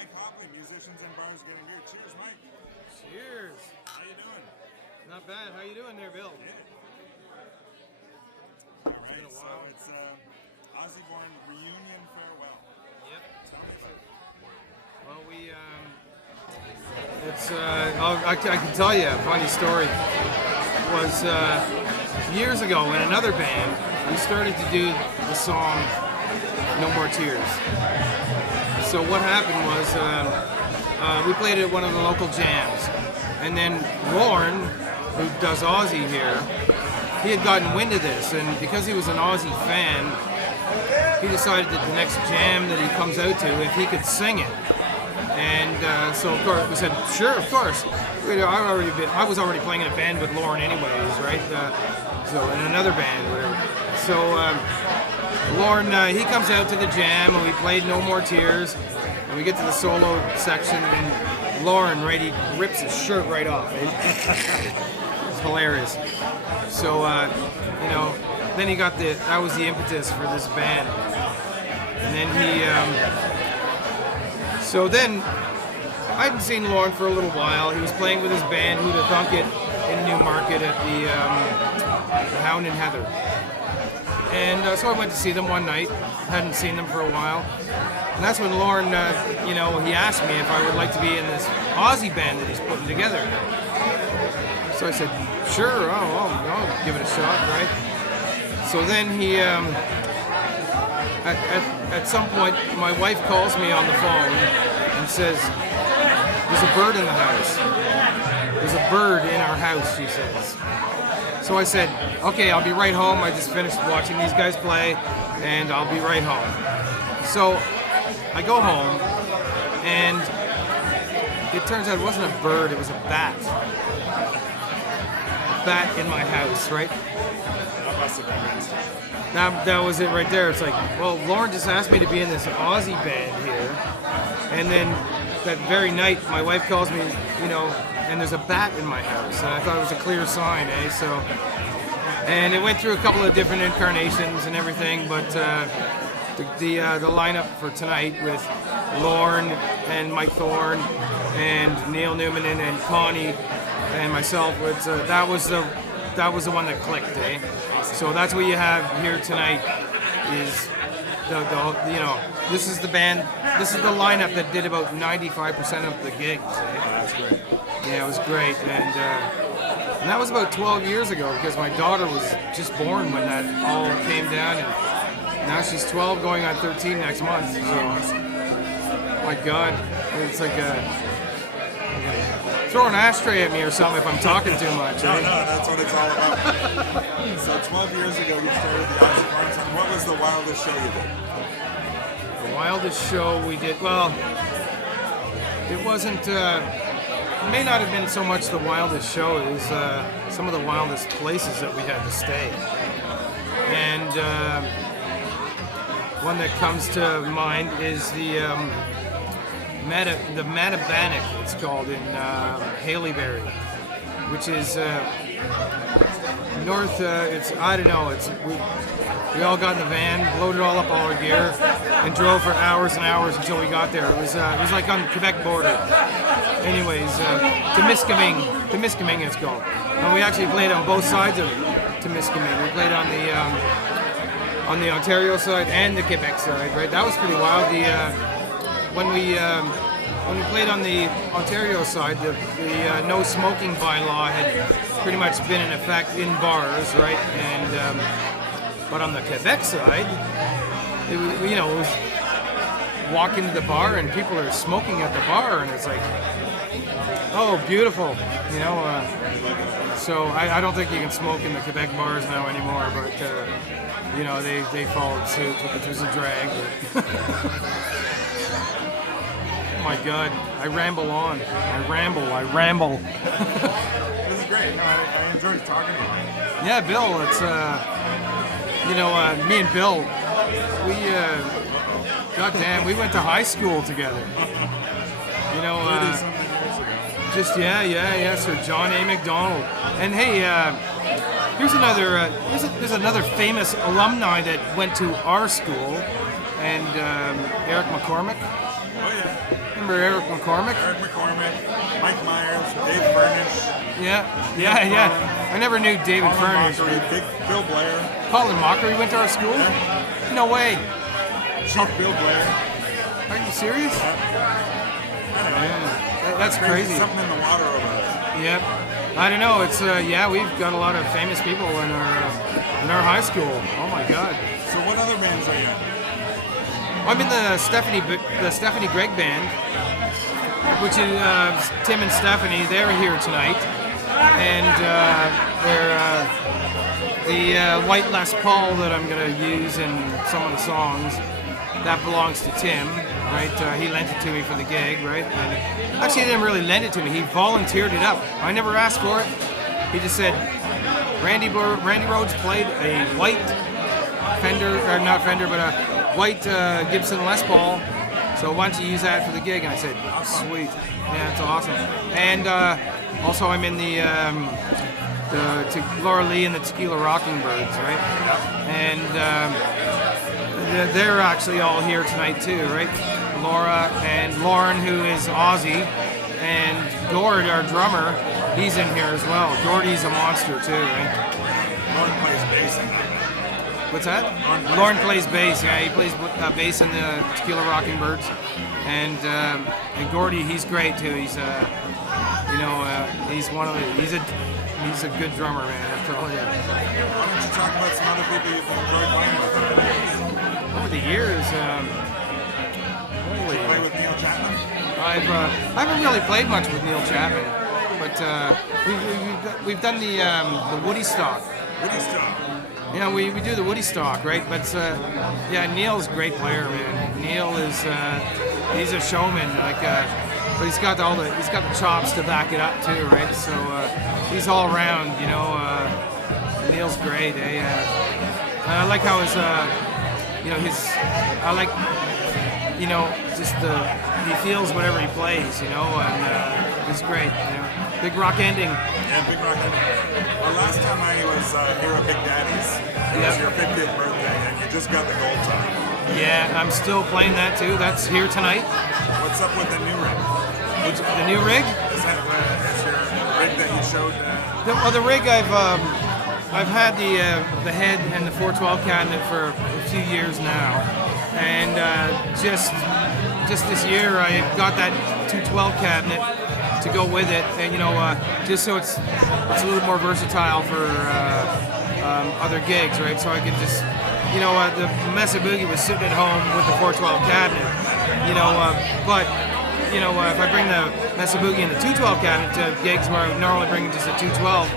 Mike Hopley, musicians and bars getting beer. Cheers, Mike. Cheers. How you doing? Not bad. How you doing there, Bill? Yeah. All right, been a while. so it's Ozzyborns reunion farewell. Yep. Tell me about it. Well, it's I can tell you a funny story. It was years ago in another band. We started to do the song "No More Tears." So what happened was we played at one of the local jams, and then Lorne, who does Ozzy here, he had gotten wind of this, and because he was an Ozzy fan, he decided that the next jam that he comes out to, if he could sing it. And so of course we said, sure, of course. I was already playing in a band with Lorne anyways, right? So in another band, whatever. So Lorne, he comes out to the jam, and we played "No More Tears," and we get to the solo section, and Lorne, right, he rips his shirt right off. It's hilarious. So then he got that was the impetus for this band, and then so then I hadn't seen Lorne for a little while. He was playing with his band, Who'd Have Thunk It, in Newmarket at the Hound and Heather. And so I went to see them one night. Hadn't seen them for a while. And that's when Lorne, he asked me if I would like to be in this Ozzy band that he's putting together. So I said, sure, I'll give it a shot, right? So then he, at some point, my wife calls me on the phone and says, there's a bird in the house. There's a bird in our house, she says. So I said, okay, I'll be right home. I just finished watching these guys play, and I'll be right home. So I go home, and it turns out it wasn't a bird, it was a bat. A bat in my house, right? That must have been it. That was it right there. It's like, well, Lorne just asked me to be in this Ozzy band here, and then that very night, my wife calls me, and there's a bat in my house, and I thought it was a clear sign, eh? So, and it went through a couple of different incarnations and everything, but the lineup for tonight with Lorne and Mike Thorne and Neil Newman and Connie and myself, that was the one that clicked, eh? So that's what you have here tonight. Is this is the band, this is the lineup that did about 95% of the gigs. Eh? That's great. Yeah, it was great, and that was about 12 years ago because my daughter was just born when that all came down, and now she's 12 going on 13 next month. So, my God, it's like throw an ashtray at me or something if I'm talking too much. No, that's what it's all about. So 12 years ago you started the Ozzyborns, and what was the wildest show you did? The wildest show we did, well, it wasn't, it may not have been so much the wildest show, it was some of the wildest places that we had to stay. And one that comes to mind is the Matabanic, it's called, in Haileybury, which is north, we all got in the van, loaded all up all our gear, and drove for hours and hours until we got there. It was like on the Quebec border. Anyways, Temiskaming it's called. And we actually played on both sides of Temiskaming. We played on the Ontario side and the Quebec side, right? That was pretty wild. When we played on the Ontario side, the no smoking bylaw had pretty much been in effect in bars, right? And but on the Quebec side, it was walk into the bar and people are smoking at the bar, and it's like, oh, beautiful, So I don't think you can smoke in the Quebec bars now anymore, but they followed suit, which was a drag. Oh my God, I ramble on. I ramble. This is great. No, I enjoyed talking to you. Yeah, Bill, it's, me and Bill, goddamn, we went to high school together. 30-something years ago. Just, yeah, Sir John A. MacDonald. And hey, here's another famous alumni that went to our school, and Eric McCormick. Oh yeah. Remember Eric McCormick? Eric McCormick, Mike Myers, Dave Furnish. Yeah. I never knew David Furnish. Big Bill Blair. Colin Mockery went to our school? Yeah. No way. Chief Bill Blair. Are you serious? I don't know. Yeah. That's crazy. Something in the water over there. Yep. I don't know. It's we've got a lot of famous people in our high school. Oh my God. So what other bands are you in? I'm in the Stephanie Gregg band, which is Tim and Stephanie. They're here tonight, and they're the white Les Paul that I'm gonna use in some of the songs. That belongs to Tim, right? He lent it to me for the gig, right? And actually, he didn't really lend it to me. He volunteered it up. I never asked for it. He just said, Randy Rhoads played a white Fender, or not Fender, but a white Gibson Les Paul. So why don't you use that for the gig? And I said, sweet. Yeah, it's awesome. And also, I'm in the Laura Lee and the Tequila Rockin Birds, right? And they're actually all here tonight too, right? Laura and Lauren, who is Ozzy, and Gord, our drummer, he's in here as well. Gordy's a monster too, right? Lauren plays bass in there. What's that? Lauren plays bass. Yeah, he plays bass in the Tequila Rockin Birds, and Gordy, he's great too. He's he's one of the he's a good drummer, man. I'm telling you. Why don't you talk about some other people you've enjoyed playing with? Over the years, Did you play with Neil Chapman? I haven't really played much with Neil Chapman, but we've done the Woody Stock. Woody Stock. Yeah, we do the Woody Stock, right? But Neil's a great player, man. Neil is he's a showman, but he's got the chops to back it up too, right? So he's all around, Neil's great. I like how he feels whatever he plays, and he's great. Big rock ending. Yeah, Big Rock ending. Well, last time I was here at Big Daddy's, it was your 50th birthday, and you just got the gold top. Yeah, I'm still playing that too. That's here tonight. What's up with the new rig? The new rig? Is that is your rig that you showed? The rig I've had the head and the 412 cabinet for a few years now, and just this year I got that 212 cabinet to go with it, and just so it's a little more versatile for other gigs, right? So I could just, the Mesa Boogie was sitting at home with the 412 cabinet, but if I bring the Mesa Boogie and the 212 cabinet to gigs where I would normally bring just a 212,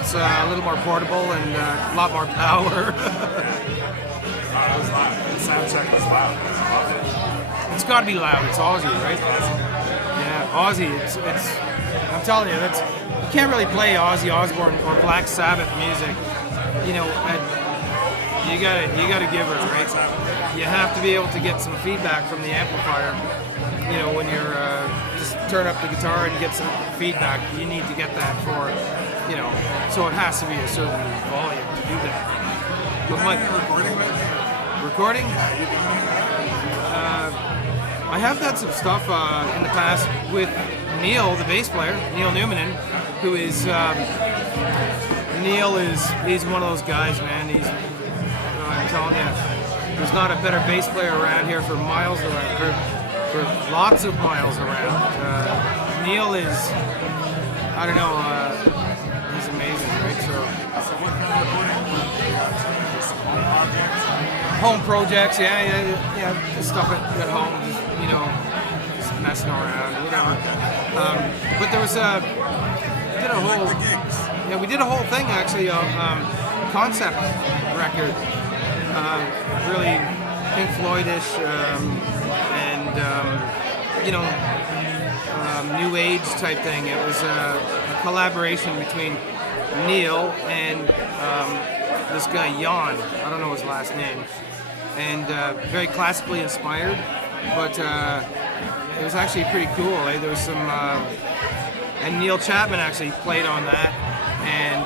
it's a little more portable and a lot more power. It was loud. The sound check was loud. It's got to be loud. It's Ozzy, right? Yeah, Ozzy. It's. I'm telling you, you can't really play Ozzy Osbourne or Black Sabbath music. You gotta give her, right? You have to be able to get some feedback from the amplifier. When you're just turn up the guitar and get some feedback, you need to get that for, so it has to be a certain volume to do that. But recording right now? Recording? Yeah, you doing it? I have done some stuff in the past with Neil, the bass player, Neil Newmanen, who is he's one of those guys, man. I'm telling you, there's not a better bass player around here for miles around, for lots of miles around. Neil is, I don't know, he's amazing, right? So what kind of recording? Just home projects, yeah, just stuff at home, just messing around, whatever. But there was we did a whole thing actually, concept record, really Pink Floyd-ish, and new age type thing. It was a collaboration between Neil and this guy Jan. I don't know his last name, and very classically inspired, but it was actually pretty cool. There was some, and Neil Chapman actually played on that, and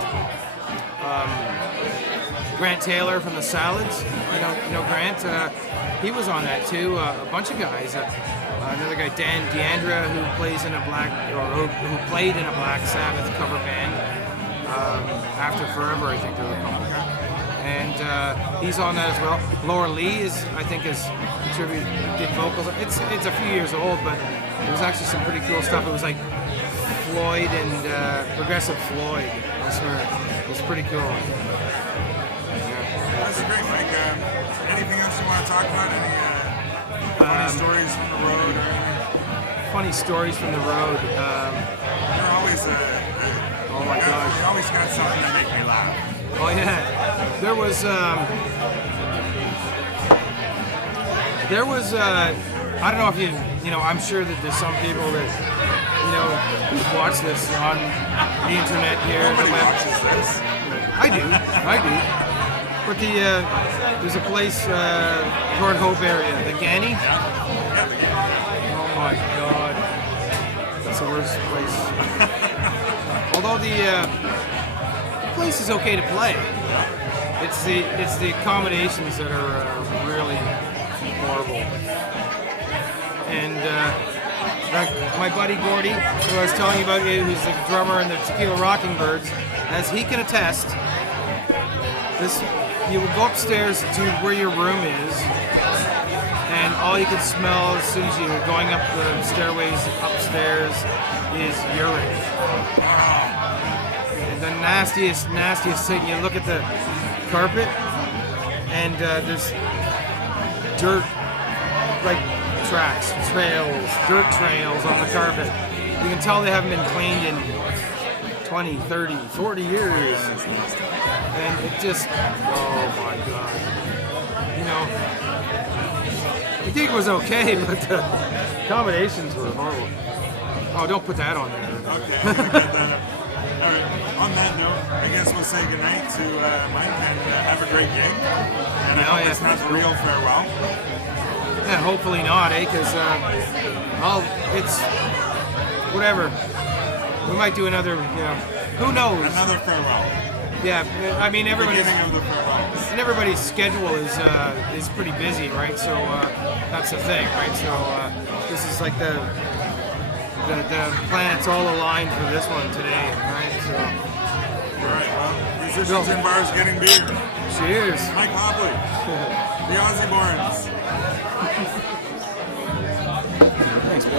Grant Taylor from the Salads. You know Grant. he was on that too. A bunch of guys. Another guy, Dan Deandra, who plays in a who played in a Black Sabbath cover band. After Forever, I think they were called. And he's on that as well. Laura Lee is contributed, did vocals. It's a few years old, but it was actually some pretty cool stuff. It was like Floyd and progressive Floyd. I swear, it was pretty cool. That's great, Mike. Anything else you want to talk about? Any funny stories from the road? Or anything? Funny stories from the road. You're always oh my gosh! You always got something to make me laugh. Oh yeah, there was I don't know if you know, I'm sure that there's some people that who watch this on the internet here. Nobody watches this. I do. But there's a place toward Hope area, the Ganny. Oh my God, that's the worst place. Although the place is okay to play, it's the accommodations that are really horrible. And my buddy Gordy, who I was telling you about, who's the drummer in the Tequila Rockin Birds, as he can attest, you will go upstairs to where your room is, and all you can smell as soon as you're going up the stairways upstairs is urine. And the nastiest thing, you look at the carpet, and there's dirt, like dirt trails on the carpet. You can tell they haven't been cleaned in 20, 30, 40 years. And it just, oh my God. I think it was okay, but the accommodations were horrible. Oh, don't put that on there. Okay, I'll get that up. All right, on that note, I guess we'll say goodnight to Mike and have a great gig. And I hope it's not the real farewell. Yeah, hopefully not, Because it's whatever. We might do another, who knows? Another farewell. Yeah, I mean everybody's schedule is pretty busy, right? So that's the thing, right? So this is like the planets all aligned for this one today, right? So. All right. Well, musicians in bars getting beer. Cheers. Mike Hopley, the Ozzyborns.